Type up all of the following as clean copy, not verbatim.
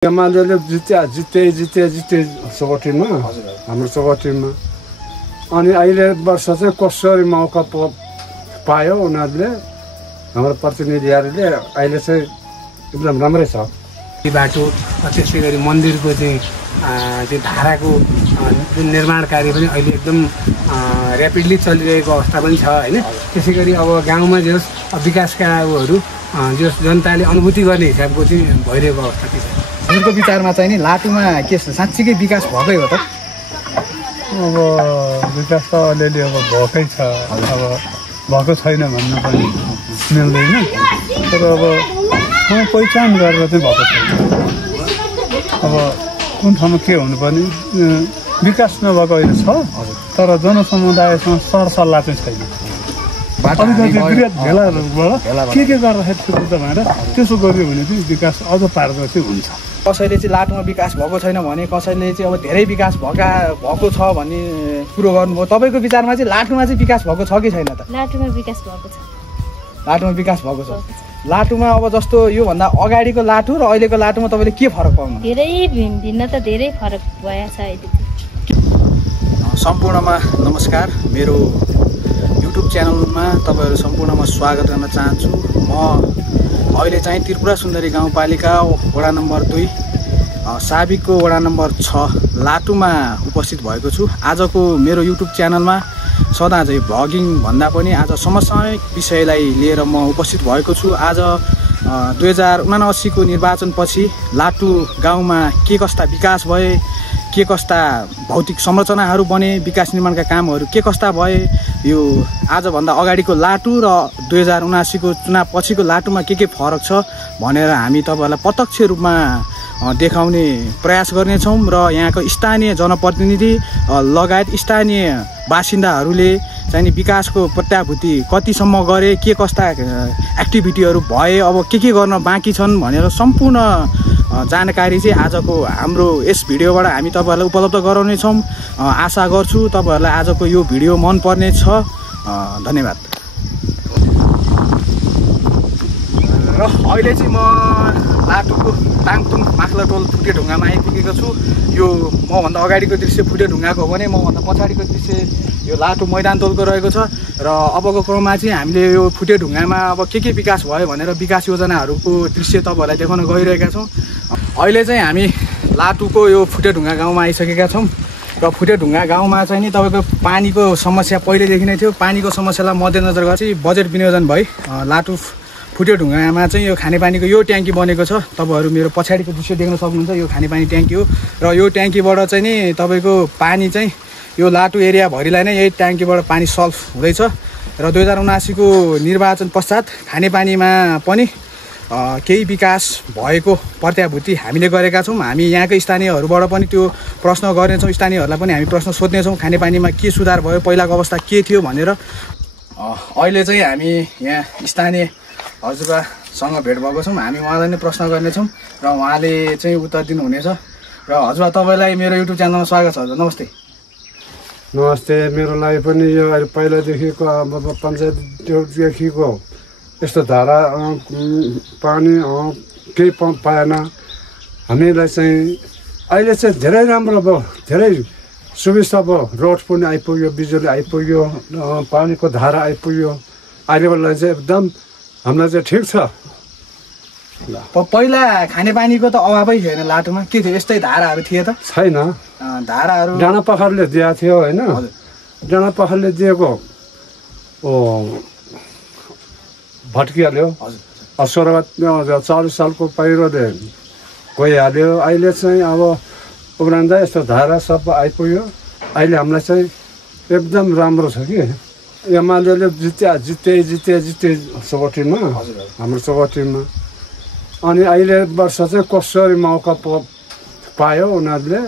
एमाले जिते सगटिनमा हाम्रो सगटिनमा अनि अहिले वर्ष चाहिँ कसरी मौका पायो उनीहरूले हाम्रो प्रतिनिधिहरूले अहिले चाहिँ एकदम राम्रै छ। बाटो त्यसै गरी मन्दिरको चाहिँ त्यो धाराको जुन निर्माण कार्य पनि अहिले एकदम ऱ्यापिडली चलिरहेको अवस्था पनि छ हैन। त्यसै गरी अब गाउँमा जस विकासका उहरू जस जनताले अनुभूति गर्ने हिसाबको चाहिँ भइरहेको अवस्था छ। हजुरको विचारमा चाहिँ नि लाटुमा के साँच्चीकै विकास भएकै हो त? अब विकास त अलिअलि अब भएकै छ, अब भएको छैन भन्न पनि मिल्दैन। तर अब पहिचान गरेर चाहिँ भएको छ। अब कुन ठाउँमा के हुनुपर्ने विकास नभएको अहिले छ, तर जनसमुदायसँग सरसल्लाह चाहिँ छैन। अलिकति विरोध भेलाहरूबाट के गर्दाखेरि त्यो बुझ्दा भएर त्यसो गऱ्यो भने चाहिँ विकास अझ पार्दो चाहिँ हुन्छ। कसैले चाहिँ लाटुमा विकास भएको छैन भने, कसैले चाहिँ अब धेरै विकास भएको छ भन्ने कुरो गर्नुभयो। तपाईँको विचारमा चाहिँ लाटुमा चाहिँ विकास भएको छ कि छैन त? लाटुमा विकास भएको छ। लाटुमा विकास भएको छ। लाटुमा अब जस्तो योभन्दा अगाडिको लाटु र अहिलेको लाटुमा तपाईँले के फरक पाउनु? धेरै भिन्नता, धेरै फरक भएको छ अहिले। सम्पूर्णमा नमस्कार। मेरो युट्युब च्यानलमा तपाईँहरू सम्पूर्णमा स्वागत गर्न चाहन्छु। म अहिले चाहिँ त्रिपुरा सुन्दरी गाउँपालिका वडा नम्बर 2 साबिकको वडा नम्बर 6 लाटुमा उपस्थित भएको छु। आजको मेरो युट्युब च्यानलमा सदा चाहिँ भ्लगिङ भन्दा पनि आज समसामयिक विषयलाई लिएर म उपस्थित भएको छु। आज 2079 को निर्वाचनपछि लाटु गाउँमा के कस्ता विकास भए, के कस्ता भौतिक संरचनाहरू बने, विकास निर्माणका कामहरू के कस्ता भए, यो आजभन्दा अगाडिको लाटु र 2079 को चुनाव पछिको लाटुमा के फरक छ भनेर हामी तपाईँहरूलाई प्रत्यक्ष रूपमा देखाउने प्रयास गर्नेछौँ। र यहाँको स्थानीय जनप्रतिनिधि लगायत स्थानीय बासिन्दाहरूले चाहिँ नि विकासको प्रत्याभूति कतिसम्म गरे, के कस्ता एक्टिभिटीहरू भए, अब के गर्न बाँकी छन् भनेर सम्पूर्ण जानकारी चाहिँ आजको हाम्रो यस भिडियोबाट हामी तपाईँहरूलाई उपलब्ध गराउनेछौँ। आशा गर्छु तपाईँहरूलाई आजको यो भिडियो मन पर्ने छ। धन्यवाद। र अहिले चाहिँ म लाटुको ताङतुङ माखलाटोल फुटे ढुङ्गामा आइपुगेको छु। यो मभन्दा अगाडिको दृश्य फुटे ढुङ्गाको हो भने मभन्दा पछाडिको दृश्य यो लाटु मैदान टोलको रहेको छ। र अबको क्रममा चाहिँ हामीले यो फुटे ढुङ्गामा अब के विकास भयो भनेर विकास योजनाहरूको दृश्य तपाईँहरूलाई देखाउन गइरहेका छौँ। अहिले चाहिँ हामी लाटुको यो फुटे ढुङ्गा गाउँमा आइसकेका छौँ। र फुटे ढुङ्गा गाउँमा चाहिँ नि तपाईँको पानीको समस्या पहिलेदेखि नै थियो। पानीको समस्यालाई मध्यनजर गरेर चाहिँ बजेट विनियोजन भई लाटु फुटे ढुङ्गामा चाहिँ यो खानेपानीको यो ट्याङ्की बनेको छ। तपाईँहरू मेरो पछाडिको दृश्य देख्न सक्नुहुन्छ। यो खानेपानी ट्याङ्की हो र यो ट्याङ्कीबाट चाहिँ नि तपाईँको पानी चाहिँ यो लाटु एरियाभरिलाई नै यही ट्याङ्कीबाट पानी सल्भ हुँदैछ। र 2079 को निर्वाचन पश्चात खानेपानीमा पनि केही विकास भएको प्रत्याभूति हामीले गरेका छौँ। हामी यहाँको स्थानीयहरूबाट पनि त्यो प्रश्न गर्नेछौँ। स्थानीयहरूलाई पनि हामी प्रश्न सोध्नेछौँ खानेपानीमा के सुधार भयो, पहिलाको अवस्था के थियो भनेर। अहिले चाहिँ हामी यहाँ स्थानीय हजुरबासँग भेट भएको छौँ। हामी उहाँलाई नै प्रश्न गर्नेछौँ र उहाँले चाहिँ उत्तर दिनुहुनेछ। र हजुरबा तपाईँलाई मेरो युट्युब च्यानलमा स्वागत छ। हजुर नमस्ते। नमस्ते। मेरो लागि पनि यो अहिले पहिलादेखिको अब पञ्चायतदेखिको यस्तो धारा पानी केही पाएन। हामीलाई चाहिँ अहिले चाहिँ धेरै राम्रो भयो, धेरै सुविस्ता भयो। रोड पनि आइपुग्यो, बिजुली आइपुग्यो, पानीको धारा आइपुग्यो। अहिलेलाई चाहिँ एकदम हामीलाई चाहिँ ठिक छ। पहिला खानेपानीको त अभावै थिएन लाटुमा, के थियो? यस्तै धाराहरू थिए त? छैन। धाराहरू डाँडा पाखरले दिएको थियो होइन। डाँडा पाखरले दिएको भट्किहाल्यो। 40 सालको पहिरोले गइहाल्यो। अहिले चाहिँ अब उब्रान्दा यस्तो धारा सब आइपुग्यो। अहिले हामीलाई चाहिँ एकदम राम्रो छ कि एमाले जिते सगटिनमा हाम्रो सगटिनमा अनि अहिले वर्ष चाहिँ कसरी मौका पायो उनीहरूले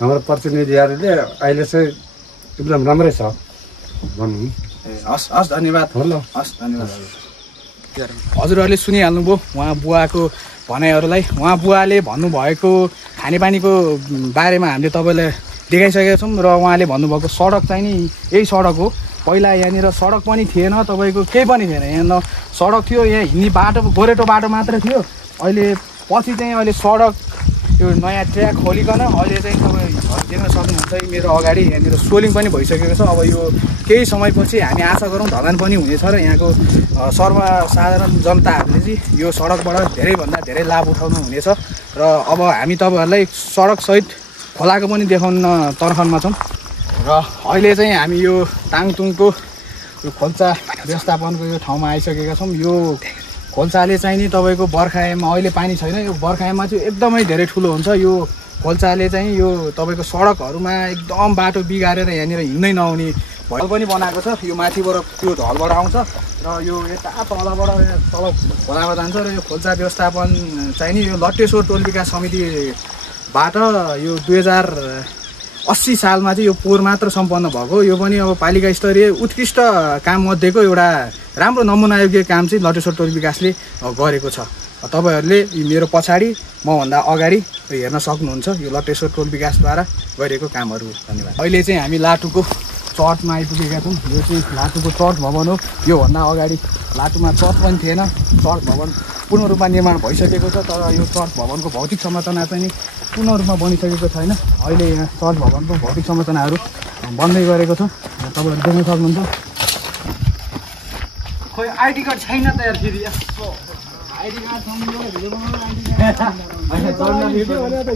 हाम्रो प्रतिनिधिहरूले अहिले चाहिँ एकदम राम्रै छ भनौँ। हस् हस् धन्यवाद। हस् धन्यवाद। हजुरहरूले सुनिहाल्नुभयो उहाँ बुवाको भनाइहरूलाई। उहाँ बुवाले भन्नुभएको खानेपानीको बारेमा हामीले तपाईँलाई देखाइसकेका छौँ। र उहाँले भन्नुभएको सडक चाहिँ नि यही सडक हो। पहिला यहाँनिर सडक पनि थिएन, तपाईँको केही पनि थिएन। यहाँ न सडक थियो, यहाँ हिँड्ने बाटो गोरेटो बाटो मात्र थियो। अहिले पछि चाहिँ अहिले सडक यो नयाँ ट्र्याक खोलिकन अहिले चाहिँ तपाईँ देख्न सक्नुहुन्छ मेरो अगाडि यहाँनिर सोलिङ पनि भइसकेको छ। अब यो केही समयपछि हामी आशा गरौँ ढलान पनि हुनेछ र यहाँको सर्वसाधारण जनताहरूले चाहिँ यो सडकबाट धेरैभन्दा धेरै लाभ उठाउनु हुनेछ। र अब हामी तपाईँहरूलाई सडकसहित खोलाको पनि देखाउन तर्खनमा छौँ। र अहिले चाहिँ हामी यो ताङतुङको यो खोल्सा व्यवस्थापनको यो ठाउँमा आइसकेका छौँ। यो खोल्साले चाहिँ नि तपाईँको बर्खायाममा अहिले पानी छैन, यो बर्खायाममा चाहिँ एकदमै धेरै ठुलो हुन्छ। यो खोल्साले चाहिँ यो तपाईँको सडकहरूमा एकदम बाटो बिगारेर यहाँनिर हिँड्नै नहुने भल पनि बनाएको छ। यो माथिबाट त्यो ढलबाट आउँछ र यो यता तलबाट तल खोलामा जान्छ। र यो खोल्सा व्यवस्थापन चाहिँ नि यो लट्टेश्वर टोल विकास समितिबाट यो 2080 सालमा चाहिँ यो पोहोर मात्र सम्पन्न भएको। यो पनि अब पालिका स्तरीय उत्कृष्ट काम मध्येको एउटा राम्रो नमुनायोग्य काम चाहिँ लट्टेश्वर टोल विकासले गरेको छ। तपाईँहरूले मेरो पछाडि मभन्दा अगाडि हेर्न सक्नुहुन्छ यो लट्टेश्वर टोल विकासद्वारा गरिएको कामहरू। धन्यवाद। अहिले चाहिँ हामी लाटुको चर्चमा आइपुगेका छौँ। यो चाहिँ लाटुको चर्च भवन हो। योभन्दा अगाडि लाटुमा चर्च पनि थिएन। चर्च भवन पूर्ण रूपमा निर्माण भइसकेको छ, तर यो चर्च भवनको भौतिक संरचना चाहिँ पूर्ण रूपमा बनिसकेको छैन। अहिले यहाँ चर्च भवनको भौतिक संरचनाहरू बन्दै गरेको छ, तपाईँहरू देख्न सक्नुहुन्छ। खोइ आइडी कार्ड छैन त यार फेरि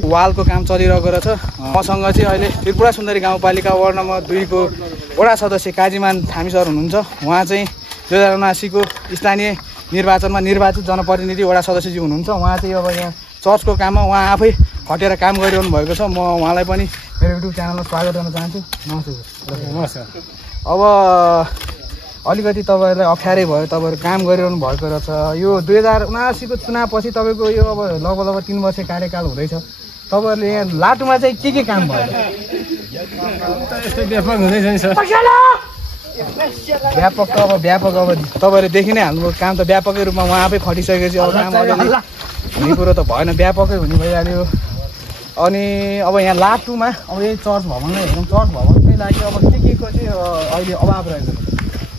वालको काम चलिरहेको रहेछ। मसँग चाहिँ अहिले त्रिपुरा सुन्दरी गाउँपालिका वार्ड नम्बर 2 को वडा सदस्य काजीमान थामी सर हुनुहुन्छ। उहाँ चाहिँ 2079 को स्थानीय निर्वाचनमा निर्वाचित जनप्रतिनिधि वडा सदस्यजी हुनुहुन्छ। उहाँ चाहिँ अब यहाँ चर्चको काममा उहाँ आफै खटेर काम गरिरहनु भएको छ। म उहाँलाई पनि मेरो युट्युब च्यानलमा स्वागत गर्न चाहन्छु। नमस्ते। अब अलिकति तपाईँहरूलाई अप्ठ्यारै भयो, तपाईँहरू काम गरिरहनु भएको रहेछ। यो 2079 को चुनावपछि तपाईँको यो अब लगभग 3 वर्ष कार्यकाल हुँदैछ। तपाईँहरूले यहाँ लाटुमा चाहिँ के काम भयो? व्यापक अब तपाईँहरूले देखि नै हाल्नुभयो। काम त व्यापकै रूपमा उहाँ आफै खटिसकेपछि अब काम हुने कुरो त भएन, व्यापकै हुने भइहाल्यो। अनि अब यहाँ लाटुमा अब यही चर्च भवनलाई हेरौँ। चर्च भवनकै लागि अब के को चाहिँ अहिले अभाव रहेछ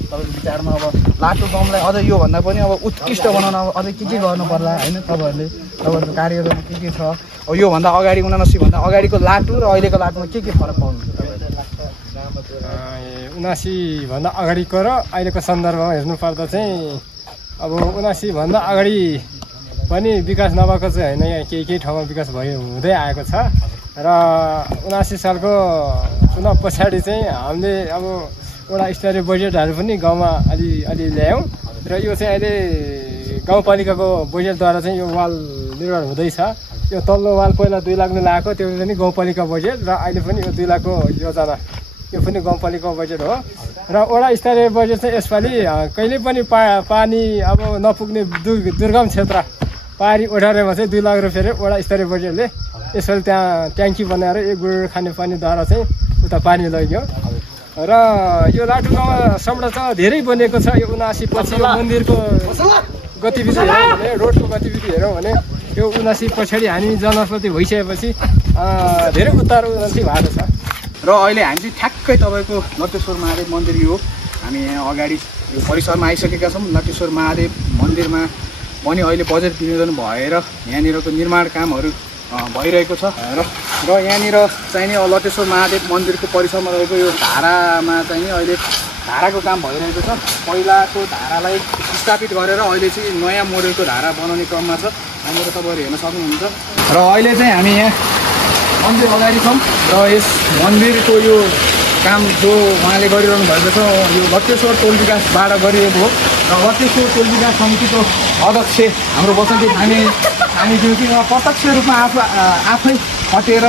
तपाईँको विचारमा? अब लाटु गाउँलाई अझ योभन्दा पनि अब उत्कृष्ट बनाउन अब अझै के गर्नु पर्ला होइन? तपाईँहरूको कार्यहरू के छ? अब योभन्दा अगाडि 79 भन्दा अगाडिको लाटु र अहिलेको लाटुमा के फरक पाउनुहुन्छ तपाईँहरूले? 79 भन्दा अगाडिको र अहिलेको सन्दर्भमा हेर्नुपर्दा चाहिँ अब 79 भन्दा अगाडि पनि विकास नभएको चाहिँ होइन, यहाँ केही ठाउँमा विकास हुँदै आएको छ। र 79 सालको चुनाव पछाडि चाहिँ हामीले अब एउटा स्तरीय बजेटहरू पनि गाउँमा अलि ल्यायौँ। र यो चाहिँ अहिले गाउँपालिकाको बजेटद्वारा चाहिँ यो वाल निर्माण हुँदैछ। यो तल्लो वाल पहिला 2 लाख लागेको, त्यो पनि गाउँपालिका बजेट। र अहिले पनि यो 2 लाखको योजना, यो पनि गाउँपालिका बजेट हो। र वडा स्तरीय बजेट चाहिँ यसपालि कहिले पनि पानी अब नपुग्ने दुर्गम क्षेत्र पारी ओढारेमा चाहिँ 2 लाख रुपियाँ वडा स्तरीय बजेटले यसपालि त्यहाँ ट्याङ्की बनाएर एक गुड खाने पानीद्वारा चाहिँ उता पानी लग्यो। र यो लाटु गाउँमा संरचना धेरै बनेको छ। यो 79 पछि यो मन्दिरको गतिविधि हेरौँ भने, रोडको गतिविधि हेरौँ भने यो 79 पछाडि हामी जनप्रति भइसकेपछि धेरै उत्तर उन्नति भएको छ। र अहिले हामी चाहिँ ठ्याक्कै तपाईँको लट्टेश्वर महादेव मन्दिर यो हामी यहाँ अगाडि यो परिसरमा आइसकेका छौँ। लट्टेश्वर महादेव मन्दिरमा पनि अहिले बजेट विनियोजन भएर यहाँनिरको निर्माण कामहरू भइरहेको छ। र यहाँनिर चाहिँ नि लट्टेश्वर महादेव मन्दिरको परिसरमा रहेको यो धारामा चाहिँ नि अहिले धाराको काम भइरहेको छ। पहिलाको धारालाई स्थापित गरेर अहिले चाहिँ नयाँ मोडेलको धारा बनाउने क्रममा छ। यहाँनिर तपाईँहरू हेर्न सक्नुहुन्छ। र अहिले चाहिँ हामी यहाँ मन्दिर अगाडि छौँ र यस मन्दिरको यो काम जो उहाँले गरिरहनु भएको छ यो लट्टेश्वर टोल विकासबाट गरिएको हो। र लट्टेश्वर टोल विकास समितिको अध्यक्ष हाम्रो बसन्ती थामीज्यू चाहिँ उहाँ प्रत्यक्ष रूपमा आफै खटेर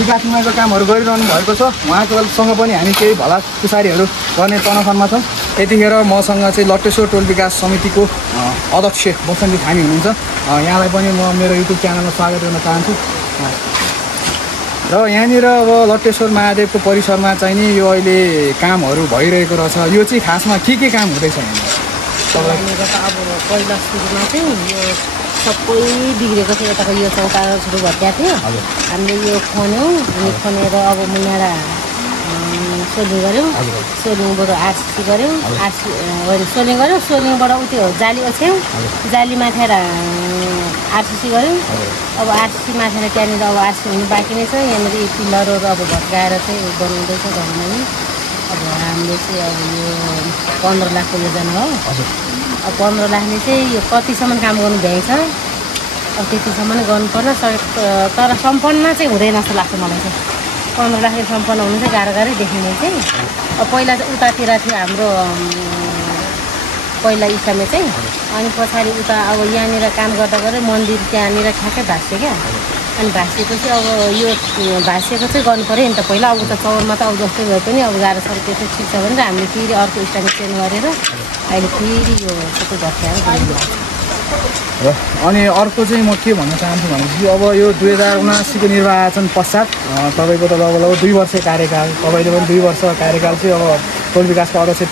विकासमूलक कामहरू गरिरहनु भएको छ। उहाँकोसँग पनि हामी केही भला कुसारीहरू गर्ने तनखनमा छौँ। यतिखेर मसँग चाहिँ लट्टेश्वर टोल विकास समितिको अध्यक्ष बसन्ती थामी हुनुहुन्छ। यहाँलाई पनि म मेरो युट्युब च्यानलमा स्वागत गर्न चाहन्छु। र यहाँनिर अब लट्टेश्वर महादेवको परिसरमा चाहिँ नि यो अहिले कामहरू भइरहेको रहेछ। यो चाहिँ खासमा के काम हुँदैछ यहाँनिर त अब पहिला सुरुमा चाहिँ यो सबै बिग्रेको थियो। यताको यो चौतारा सुरु भत्या थियो, हामीले यो खन्यौँ। हामी खनेर अब यहाँ सोलिङ गऱ्यौँ सोलिङबाट आरसिसी गऱ्यौँ सोलिङ गऱ्यौँ सोलिङबाट त्यो जाली ओछ्यौँ जाली माथेर आरसिसी गऱ्यौँ अब आरसिसी माथेर त्यहाँनिर अब आरसिसी हुनु बाँकी नै छ यहाँनिर पिलरहरू अब भत्काएर चाहिँ बनाउँदैछ घरमा नि अब हामीले चाहिँ अब यो 15 लाखको योजना हो अब 15 लाखले चाहिँ यो कतिसम्म काम गर्नु भ्याइन्छ अब त्यतिसम्म नै गर्नुपर्छ तर सम्पन्न चाहिँ हुँदैन जस्तो लाग्छ मलाई चाहिँ 15 लाखले सम्पन्न हुनु चाहिँ गाह्रो देखिने चाहिँ अब पहिला चाहिँ उतातिर थियो हाम्रो पहिला इसामे चाहिँ अनि पछाडि उता अब यहाँनिर काम गर्दा गर्दै मन्दिर त्यहाँनिर ठ्याक्कै भाँच्यो क्या अनि भाँसिएपछि अब यो भाँसिएको चाहिँ गर्नु पऱ्यो नि त पहिला अब उता चौरमा त अब जस्तै भए पनि अब गाह्रो छ त्यो चाहिँ ठिक छ भने हामीले फेरि अर्को स्टाइल चेन्ज गरेर अहिले फेरि यो सबै भत्काएर गर्नु र अनि अर्को चाहिँ म के भन्न चाहन्छु भनेपछि अब यो 2079 को निर्वाचन पश्चात तपाईँको त लगभग 2 वर्ष कार्यकाल तपाईँले पनि 2 वर्ष कार्यकाल चाहिँ अब टोल विकासको अध्यक्ष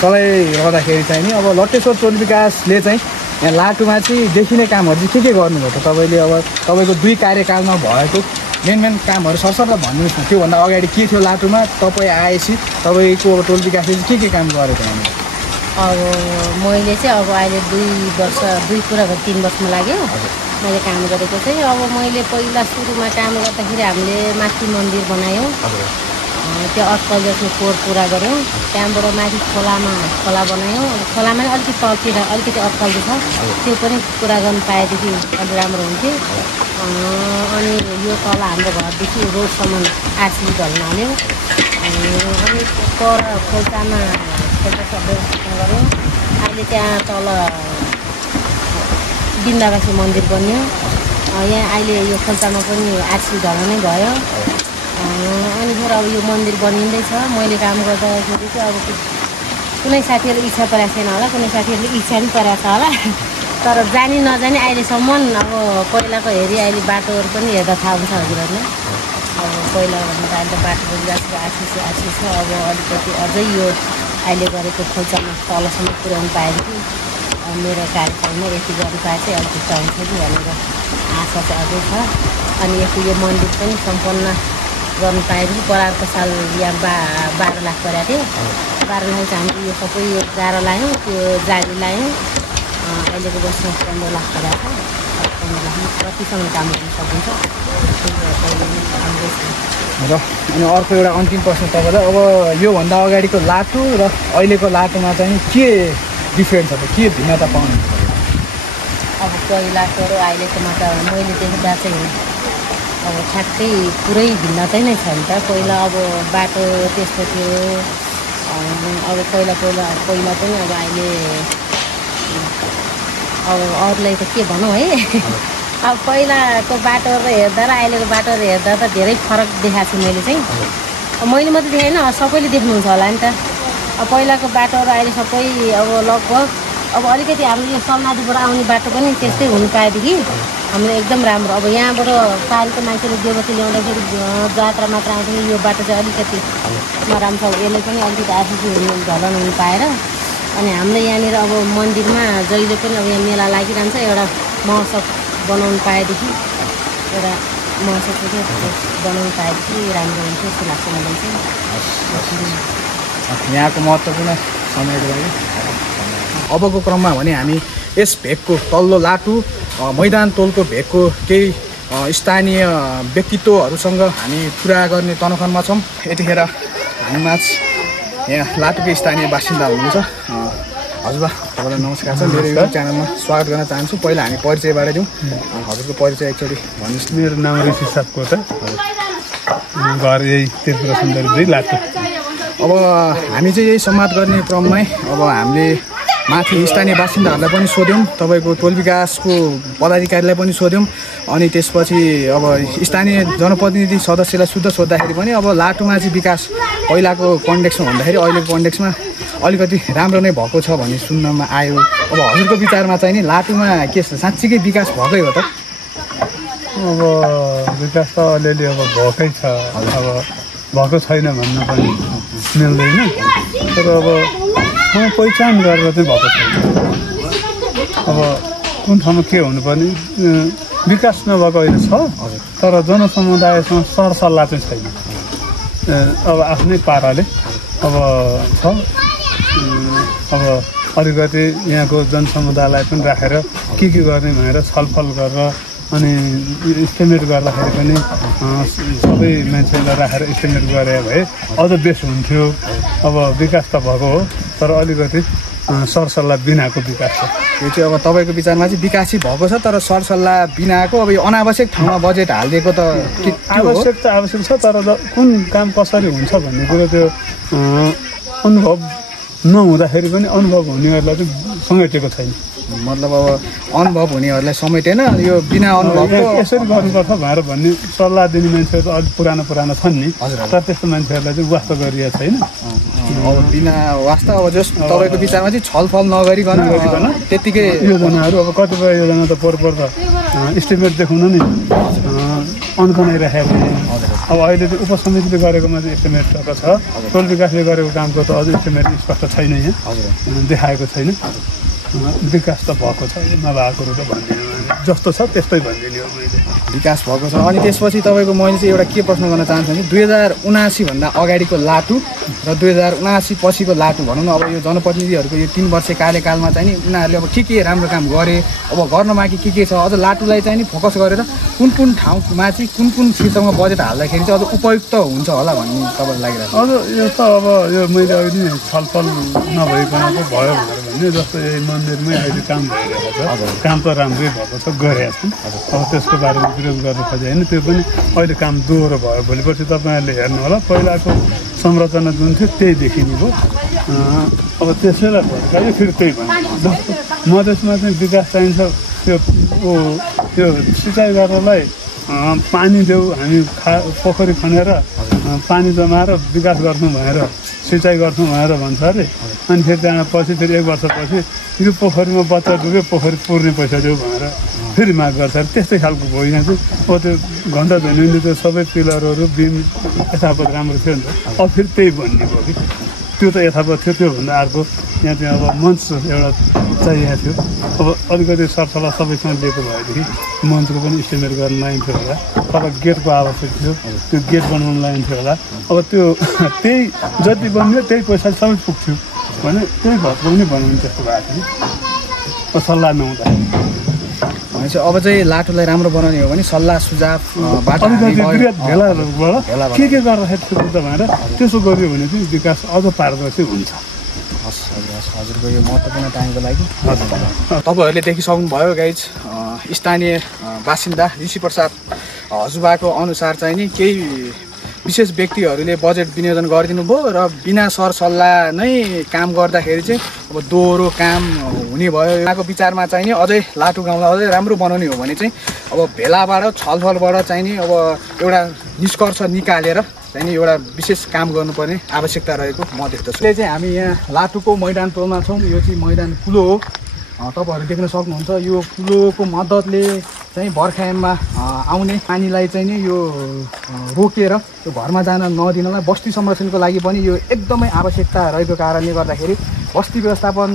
चलाइरहँदाखेरि चाहिँ नि अब लट्टेश्वर टोल विकासले चाहिँ यहाँ लाटुमा चाहिँ देखिने कामहरू चाहिँ के गर्नुभयो त तपाईँले अब तपाईँको 2 कार्यकालमा भएको मेन कामहरू सरसरलाई भन्नुहोस् न त्योभन्दा अगाडि के थियो लाटुमा तपाईँ आएपछि तपाईँको टोल विकासले चाहिँ के काम गरेको यहाँनिर अब मैले चाहिँ अब अहिले 2 कुरा 3 वर्षमा लाग्यो मैले काम गरेको चाहिँ अब मैले पहिला सुरुमा काम गर्दाखेरि हामीले माथि मन्दिर बनायौँ त्यो अटकल जस्तो कोर पुरा गऱ्यौँ त्यहाँबाट माथि खोला बनायौँ खोलामा अलिकति तलतिर अलिकति अटकल छ त्यो पनि पुरा गर्नु पाएदेखि अलि राम्रो हुन्थ्यो अनि यो तल हाम्रो घरदेखि रोडसम्म आरसिसी ढल्न हाल्यौँ अनि पर खोल्सामा सबै गऱ्यौँ अहिले त्यहाँ तल बिन्दाबासी मन्दिर बन्यो यहाँ अहिले यो खोल्सामा पनि आरसिसी ढल्न नै भयो अनि फेरि अब यो मन्दिर बनिँदैछ मैले काम गर्दाखेरि चाहिँ अब कुनै साथीहरूले इच्छा परेको छैन होला कुनै साथीहरूले इच्छा पनि परेको छ होला तर जानी नजानी अहिलेसम्म अब पहिलाको हेरी अहिले बाटोहरू पनि हेर्दा थाहा हुन्छ हजुरहरूले अब पहिलाभन्दा अहिले त बाटो पनि आरसिसी छ अब अलिकति अझै यो अहिले गरेको खोल्सामा तलसम्म पुर्याउनु पाएदेखि मेरो कार्यकालमा यति गर्नु पाए चाहिँ अलिक ढुक्क हुन्छ कि भनेर आशा चाहिँ अझै छ अनि यो मन्दिर पनि सम्पन्न गर्नु पाएदेखि परारको साल यहाँ 12 लाख परेको थियो 12 लाख चाहिँ हामीले यो सबै यो गाह्रो लायौँ त्यो जाली लायौँ अहिलेको वर्षमा 15 लाख परेको छ 15 लाखमा कतिसम्म काम गर्न सकिन्छ र अनि अर्को एउटा अन्तिम प्रश्न तपाईँलाई अब योभन्दा अगाडिको लाटो र अहिलेको लाटोमा चाहिँ के डिफ्रेन्स छ के भिन्नता पाउनुहुन्छ अब पहिलाको र अहिलेकोमा त मैले देख्दा चाहिँ अब ठ्याक्कै पुरै भिन्नतै नै छ नि त पहिला अब बाटो त्यस्तो थियो अब पहिला पनि अब अहिले अब अरूलाई त के भनौँ है अब पहिलाको बाटोहरू हेर्दा र अहिलेको बाटोहरू हेर्दा त धेरै फरक देखाएको छु मैले चाहिँ मैले मात्रै देखेन सबैले देख्नुहुन्छ होला नि त अब पहिलाको बाटोहरू अहिले सबै अब लगभग अब अलिकति हाम्रो यो सलनादीबाट आउने बाटो पनि त्यस्तै हुनु पाएदेखि हाम्रो एकदम राम्रो अब यहाँबाट पारीको मान्छेले देवती ल्याउँदाखेरि जात्रा मात्र आउँदाखेरि यो बाटो चाहिँ अलिकति नराम्रो छ यसले पनि अलिकति आरसिसी ढलन हुनु पाएर अनि हाम्रो यहाँनिर अब मन्दिरमा जहिले पनि अब यहाँ मेला लागिरहन्छ एउटा महोत्सव बनाउनु पाएदेखि एउटा महोत्सव चाहिँ बनाउनु पाएदेखि राम्रो हुन्थ्यो जस्तो लाग्छ मलाई चाहिँ यहाँको महत्त्वपूर्ण समयको लागि अबको क्रममा भने हामी यस भेगको तल्लो लाटु मैदान टोलको भेगको केही स्थानीय व्यक्तित्वहरूसँग हामी कुरा गर्ने तनखनमा छौँ यतिखेर हामीमाझ यहाँ लाटुको स्थानीय बासिन्दा हुनुहुन्छ हजुरबा तपाईँलाई नमस्कार छ मेरो युट्युब च्यानलमा स्वागत गर्न चाहन्छु पहिला हामी परिचयबाट दिउँ हजुरको परिचय एकचोटि भन्नुहोस् मेरो नाम ऋषि सापकोटा घर यही त्रिपुरा सुन्दरी लाटु अब हामी चाहिँ यही संवाद गर्ने क्रममै अब हामीले माथि स्थानीय बासिन्दाहरूलाई पनि सोध्यौँ तपाईँको टोल विकासको पदाधिकारीलाई पनि सोध्यौँ अनि त्यसपछि अब स्थानीय जनप्रतिनिधि सदस्यलाई शुद्ध सोद्धाखेरि पनि अब लाटुमा चाहिँ विकास पहिलाको कन्टेक्समा भन्दाखेरि अहिलेको कन्टेक्समा अलिकति राम्रो नै भएको छ भन्ने सुन्नमा आयो अब हजुरको विचारमा चाहिँ नि लाटुमा के साँच्चीकै विकास भएकै हो त अब विकास त अलिअलि अब भएकै छ अब भएको छैन भन्न पनि मिल्दैन तर अब पहिचान गरेर चाहिँ भएको छैन अब कुन ठाउँमा के हुनुपर्ने विकास नभएको अहिले छ तर जनसमुदायसँग सरसल्लाह चाहिँ छैन अब आफ्नै पाराले अब छ अब अलिकति यहाँको जनसमुदायलाई पनि राखेर के गर्ने भनेर छलफल गरेर अनि इस्टिमेट गर्दाखेरि पनि सबै मान्छेलाई राखेर इस्टिमेट गरे भए अझ बेस हुन्थ्यो। अब विकास त भएको हो तर अलिकति सरसल्लाह बिनाको विकास छ। यो चाहिँ अब तपाईँको विचारमा चाहिँ विकास चाहिँ भएको छ तर सरसल्लाह बिनाको अब यो अनावश्यक ठाउँमा बजेट हालिदिएको त आवश्यक छ तर कुन काम कसरी हुन्छ भन्ने कुरो त्यो अनुभव नहुँदाखेरि पनि अनुभव हुनेहरूलाई चाहिँ समेटेको छैन। मतलब अब अनुभव हुनेहरूलाई समेटेन यो बिना अनुभवको यसरी गर्नुपर्छ भनेर भन्ने सल्लाह दिने मान्छेहरू अलिक पुरानो छन् नि तर त्यस्तो मान्छेहरूलाई चाहिँ वास्ता गरिएको छैन। अब बिना वास्ता अब जस तपाईँको विचारमा चाहिँ छलफल नगरिकन त्यत्तिकै योजनाहरू अब कतिपय योजना त पोहोर इस्टिमेट देखाउन नि अन्कनाइराखेको अब अहिले चाहिँ उपसमितिले गरेकोमा चाहिँ इस्टिमेट छ टोल विकासले गरेको कामको त अझ इस्टिमेट स्पष्ट छैन यहाँ देखाएको छैन। विकास त भएको छ नभएकोहरू त भन्दिनँ जस्तो छ त्यस्तै भनिदिने हो मैले। विकास भएको छ अनि त्यसपछि तपाईँको मैले चाहिँ एउटा के प्रश्न गर्न चाहन्छु भने 2079 भन्दा अगाडिको लाटु र 2079 पछिको लाटु भनौँ न अब यो जनप्रतिनिधिहरूको यो 3 वर्ष कार्यकालमा चाहिँ नि उनीहरूले अब के राम्रो काम गरे अब गर्न बाँकी के छ अझ लाटुलाई चाहिँ नि फोकस गरेर कुन ठाउँमा चाहिँ कुन क्षेत्रमा बजेट हाल्दाखेरि चाहिँ अझ उपयुक्त हुन्छ होला भन्ने तपाईँलाई लागिरहेको छ। अझ यो त अब यो मैले अहिले छलफल नभइकन त भयो भनेर भन्ने जस्तो यही मन्दिरमै अहिले काम भइरहेको छ काम त राम्रै भएको छ गरेको छौँ। अब त्यसको बारेमा विरोध गर्न खोजे होइन त्यो पनि अहिले काम दोहोरो भयो भोलिपर्सि तपाईँहरूले हेर्नु होला पहिलाको संरचना जुन थियो त्यही देखिने भयो। अब त्यसैलाई भत्कायो फेरि त्यही भन्यो जस्तो मधेसमा चाहिँ विकास चाहिन्छ त्यो सिँचाइ गर्नलाई पानी देऊ हामी पोखरी खनेर पानी जमाएर विकास गर्छौँ भनेर सिँचाइ गर्छौँ भनेर भन्छ अरे अनि फेरि त्यहाँ पछि फेरि 1 वर्षपछि यो पोखरीमा बच्चा डुब्यो पोखरी पुर्ने पैसा देऊ भनेर फेरि माग गर्छ अरे त्यस्तै खालको भयो यहाँ चाहिँ। अब त्यो घन्टा धुने त्यो सबै पिलरहरू बिम यथावत राम्रो थियो नि त अब फेरि त्यही भन्ने भयो कि त्यो त यथावत थियो त्योभन्दा अर्को यहाँ चाहिँ अब मञ्च एउटा चाहिएको थियो अब अलिकति सरसल्लाह सबैसँग दिएको भएदेखि मञ्चको पनि इस्टिमेट गर्न लाइन्थ्यो होला तब गेटको आवश्यक थियो त्यो गेट बनाउन लाइन्थ्यो होला अब त्यो त्यही जति बन्यो त्यही पैसा सबै पुग्थ्यो भने त्यही घरको पनि बनाउने त्यस्तो भएको थियो सल्लाह नहुँदा। भनेपछि अब चाहिँ लाटुलाई राम्रो बनाउने हो भने सल्लाह सुझावबाट भेलाबाट के गर्दाखेरि सुविधा भएर त्यसो गरियो भने चाहिँ विकास अझ पारदर्शी हुन्छ। हजुरको यो महत्त्वपूर्ण टाइमको लागि तपाईँहरूले देखिसक्नुभयो गाइज स्थानीय बासिन्दा ऋषि प्रसाद हजुरबाको अनुसार चाहिँ नि केही विशेष व्यक्तिहरूले बजेट विनियोजन गरिदिनु भयो र बिना सरसल्लाह नै काम गर्दाखेरि चाहिँ अब दोहोरो काम हुने भयो। यहाँको विचारमा चाहिँ नि अझै लाटु गाउँलाई अझै राम्रो बनाउने हो भने चाहिँ अब भेलाबाट छलफलबाट चाहिँ नि अब एउटा निष्कर्ष निकालेर चाहिँ नि एउटा विशेष काम गर्नुपर्ने आवश्यकता रहेको म देख्दछु। अहिले चाहिँ हामी यहाँ लाटुको मैदान टोलमा छौँ। यो चाहिँ मैदान कुलो हो तपाईँहरू देख्न सक्नुहुन्छ। यो कुलोको मद्दतले चाहिँ बर्खायाममा आउने पानीलाई चाहिँ नि यो रोकेर यो घरमा जान नदिनलाई बस्ती संरक्षणको लागि पनि यो एकदमै आवश्यकता रहेको कारणले गर्दाखेरि बस्ती व्यवस्थापन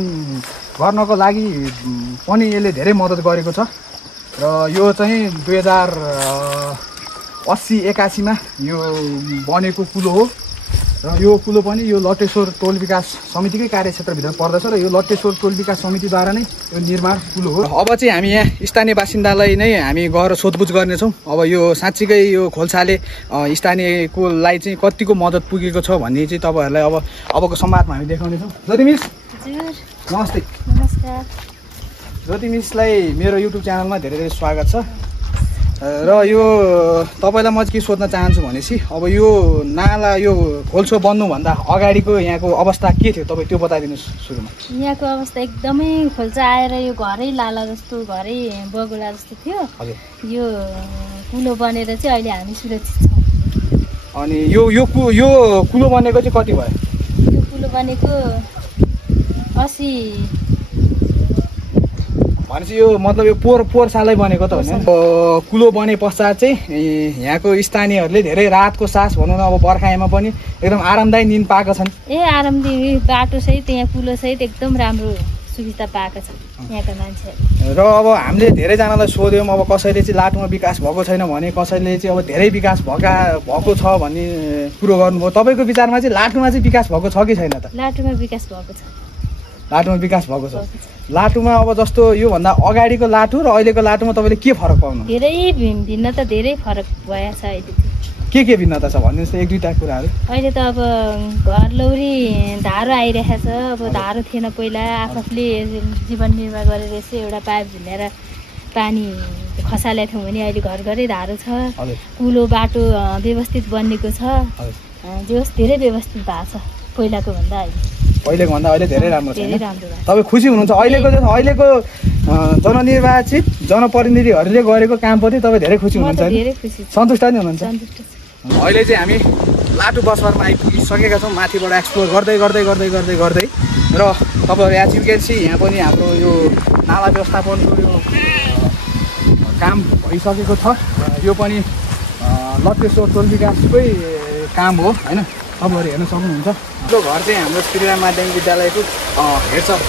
गर्नको लागि पनि यसले धेरै मद्दत गरेको छ र यो चाहिँ 2080-81 मा यो बनेको कुलो हो र यो कुलो पनि यो लटेश्वर टोल विकास समितिकै कार्यक्षेत्रभित्र पर्दछ र यो लटेश्वर टोल विकास समितिद्वारा नै यो निर्माण कुलो हो। अब चाहिँ हामी यहाँ स्थानीय बासिन्दालाई नै हामी गएर सोधपुछ गर्नेछौँ। अब यो साँच्चीकै यो खोल्साले स्थानीयकोलाई चाहिँ कतिको मद्दत पुगेको छ भन्ने चाहिँ तपाईँहरूलाई अबको संवादमा हामी देखाउनेछौँ। ज्योति मिस नमस्ते। नमस्कार। ज्योति मिसलाई मेरो युट्युब च्यानलमा धेरै धेरै स्वागत छ र यो तपाईँलाई म के सोध्न चाहन्छु भनेपछि अब यो नाला यो खोल्सो बन्नुभन्दा अगाडिको यहाँको अवस्था के थियो तपाईँ त्यो बताइदिनुहोस् सुरुमा। यहाँको अवस्था एकदमै खोल्सा आएर यो घरै लाला जस्तो घरै बगुला जस्तो थियो। यो कुलो बनेर चाहिँ अहिले हामी सुरक्षित छौँ। अनि यो कुलो बनेको चाहिँ कति भयो? यो कुलो बनेको 80 भनेपछि यो मतलब यो पोहोर सालै बनेको त होइन। कुलो बने पश्चात चाहिँ यहाँको स्थानीयहरूले धेरै रातको सास भनौँ न अब बर्खायाममा पनि एकदम आरामदायी निन्द पाएका छन्। आरामदायी बाटो सहित यहाँ कुलो सहित एकदम राम्रो सुविधा पाएका छन् यहाँका मान्छेहरू। र अब हामीले धेरैजनालाई सोध्यौँ, अब कसैले चाहिँ लाटुमा विकास भएको छैन भने, कसैले चाहिँ अब धेरै विकास भएको छ भन्ने कुरो गर्नुभयो। तपाईँको विचारमा चाहिँ लाटुमा चाहिँ विकास भएको छ कि छैन त? लाटुमा विकास भएको छ। लाटुमा विकास भएको छ। लाटुमा अब जस्तो योभन्दा अगाडिको लाटु र अहिलेको लाटुमा तपाईँले के फरक पाउनु? धेरै भिन्नता, धेरै फरक भएको छ अहिले। के भिन्नता छ भनिदिनुहोस् त, एक दुईवटा कुराहरू। अहिले त अब घर लौरी धारो आइरहेको छ। अब धारो थिएन पहिला, आफूले जीवन निर्वाह गरेर चाहिँ एउटा पाइप झुल्याएर पानी खसालेको थियौँ भने अहिले घर घरै धारो छ। कुलो बाटो व्यवस्थित बनिएको छ, धेरै व्यवस्थित भएको छ पहिलाको भन्दा अहिले धेरै राम्रो छ। धेरै राम्रो छ। तपाईँ खुसी हुनुहुन्छ अहिलेको जननिर्वाचित जनप्रतिनिधिहरूले गरेको कामप्रति तपाईँ धेरै खुसी हुनुहुन्छ? धेरै खुसी, सन्तुष्ट नै हुनुहुन्छ? सन्तुष्ट। अहिले चाहिँ हामी लाटु बसरमा आइपुगिसकेका छौँ, माथिबाट एक्सप्लोर गर्दै गर्दै गर्दै गर्दै गर्दै र तपाईँहरू एज यु क्यान सी यहाँ पनि हाम्रो यो नाला व्यवस्थापनको यो काम भइसकेको छ। यो पनि लट्टेश्वर टोल विकासकै काम हो होइन, तपाईँहरू हेर्न सक्नुहुन्छ। यो घर चाहिँ हाम्रो श्रीराम माध्यमिक विद्यालयको हेड सर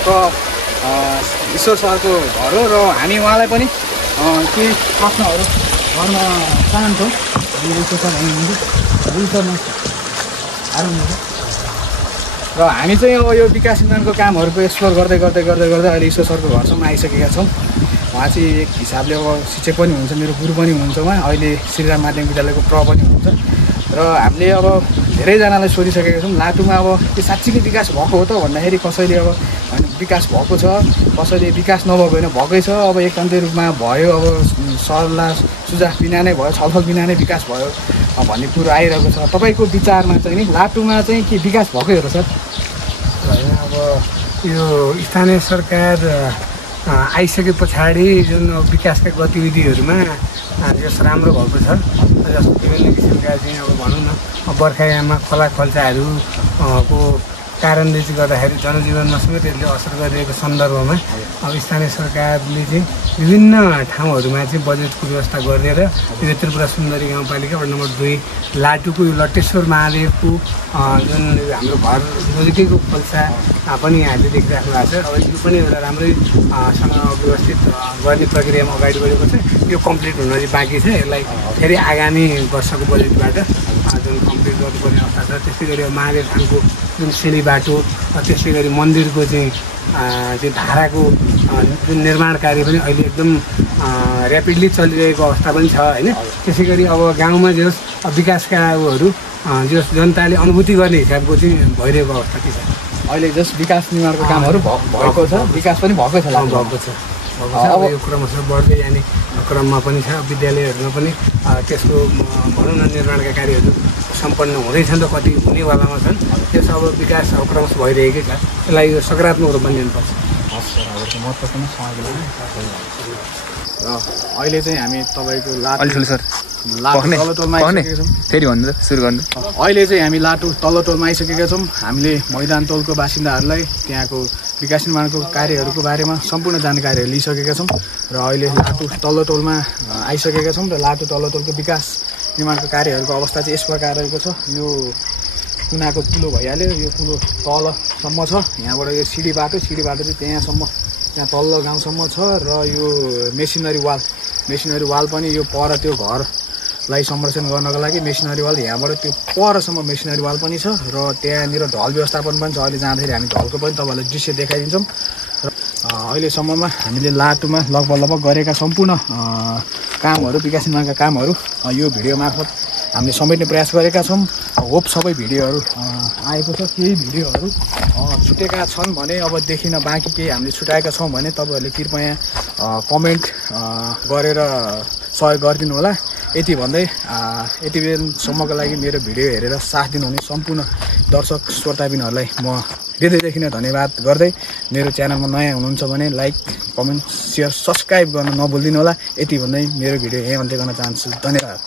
ईश्वर सरको घर हो र हामी उहाँलाई पनि केही प्रश्नहरू गर्न चाहन्छौँ। र हामी चाहिँ अब यो विकास निर्माणको कामहरूको एक्सप्लोर गर्दै गर्दै गर्दै गर्दै अहिले ईश्वर सरको घरसम्म आइसकेका छौँ। उहाँ चाहिँ एक हिसाबले अब शिक्षक पनि हुनुहुन्छ, मेरो गुरु पनि हुनुहुन्छ, उहाँ अहिले श्रीराम माध्यमिक विद्यालयको पनि हुनुहुन्छ। र हामीले अब धेरैजनालाई सोधिसकेका छौँ लाटुमा अब त्यो साँच्चीकै विकास भएको हो त भन्दाखेरि कसैले अब विकास भएको छ, कसैले विकास नभएको होइन, भएकै छ। अब एकतन्त्रीय रूपमा भयो, अब सल्लाह सुझाव बिना नै भयो, छलफल बिना नै विकास भयो भन्ने कुरो आइरहेको छ। तपाईँको विचारमा चाहिँ नि लाटुमा चाहिँ के विकास भएकै हो र सर? अब यो स्थानीय सरकार आइसके पछाडि जुन विकासका गतिविधिहरूमा यस राम्रो भएको छ। जस्तो विभिन्न किसिमका चाहिँ अब भनौँ न बर्खायाममा खोलाखोल्चाहरू को कारणले चाहिँ गर्दाखेरि जनजीवनमा समेत यसले असर गरिरहेको सन्दर्भमा अब स्थानीय सरकारले चाहिँ विभिन्न ठाउँहरूमा चाहिँ बजेटको व्यवस्था गरेर यो त्रिपुरा सुन्दरी गाउँपालिका वडा नम्बर 2 लाटुको यो लट्टेश्वर महादेवको जुन हाम्रो घर नजिकैको खोल्सा पनि यहाँले देखिराख्नु भएको छ। अब यो पनि एउटा राम्रै सँग व्यवस्थित गर्ने प्रक्रियामा अगाडि बढेको छ। यो कम्प्लिट हुन चाहिँ बाँकी छ। यसलाई फेरि आगामी वर्षको बजेटबाट जुन कम्प्लिट गर्नुपर्ने अवस्था छ। त्यस्तै गरी महादेव थानको जुन सिँढी बाटो, त्यसै गरी मन्दिरको चाहिँ त्यो धाराको जुन निर्माण कार्य पनि अहिले एकदम ऱ्यापिडली चलिरहेको अवस्था पनि छ होइन। त्यसै गरी अब गाउँमा जस विकासका उहरू जस जनताले अनुभूति गर्ने हिसाबको चाहिँ भइरहेको अवस्था के छ अहिले? जस विकास निर्माणको कामहरू भएको छ, विकास पनि भएकै छ, भएको छ। अब यो क्रमशः बढ्दै जाने क्रममा पनि छ। विद्यालयहरूमा पनि त्यसको भनौँ न निर्माणका कार्यहरू सम्पन्न हुँदैछन् र कति हुनेवालामा छन्। त्यस अब विकास क्रमशः भइरहेकै छ। यसलाई यो सकारात्मक रूपमा लिनुपर्छ। महत्त्वपूर्ण र अहिले चाहिँ हामी तपाईँको अहिले चाहिँ हामी लाटु तल्लो टोलमा आइसकेका छौँ। हामीले मैदान टोलको बासिन्दाहरूलाई त्यहाँको विकास निर्माणको कार्यहरूको बारेमा सम्पूर्ण जानकारीहरू लिइसकेका छौँ र अहिले लाटु तल्लो टोलमा आइसकेका छौँ। र लाटु तल्लो टोलको विकास निर्माणको कार्यहरूको अवस्था चाहिँ यस प्रकार रहेको छ। यो कुनाको पुलो भइहाल्यो, यो पुलो तलसम्म छ। यहाँबाट यो सिँढी बाटो चाहिँ त्यहाँसम्म, त्यहाँ तल्लो गाउँसम्म छ। र यो मेसिनरी वाल पनि यो पर त्यो घरलाई संरक्षण गर्नको लागि मेसिनरी वाल, यहाँबाट त्यो परसम्म मेसिनरी वाल पनि छ। र त्यहाँनिर ढल व्यवस्थापन पनि छ। अहिले जाँदाखेरि हामी ढलको पनि तपाईँहरूलाई दृश्य देखाइदिन्छौँ। र अहिलेसम्ममा हामीले लाटुमा लगभग गरेका सम्पूर्ण कामहरू, विकास निर्माणका कामहरू यो भिडियो मार्फत हामीले समेट्ने प्रयास गरेका छौँ। होप सबै भिडियोहरू आएको छ। केही भिडियोहरू छुटेका छन् भने अब देखिन बाँकी केही हामीले छुटाएका छौँ भने तपाईँहरूले कृपया कमेन्ट गरेर सहयोग गरिदिनु होला। यति भन्दै यति बेलासम्मको लागि मेरो भिडियो हेरेर साथ दिनुहुने सम्पूर्ण दर्शक श्रोताबिनहरूलाई म हृदयदेखि नै धन्यवाद गर्दै, मेरो च्यानलमा नयाँ हुनुहुन्छ भने लाइक, कमेन्ट, सेयर, सब्सक्राइब गर्न नभुलिदिनु होला। यति भन्दै मेरो भिडियो यहीँ अन्त्य गर्न चाहन्छु। धन्यवाद।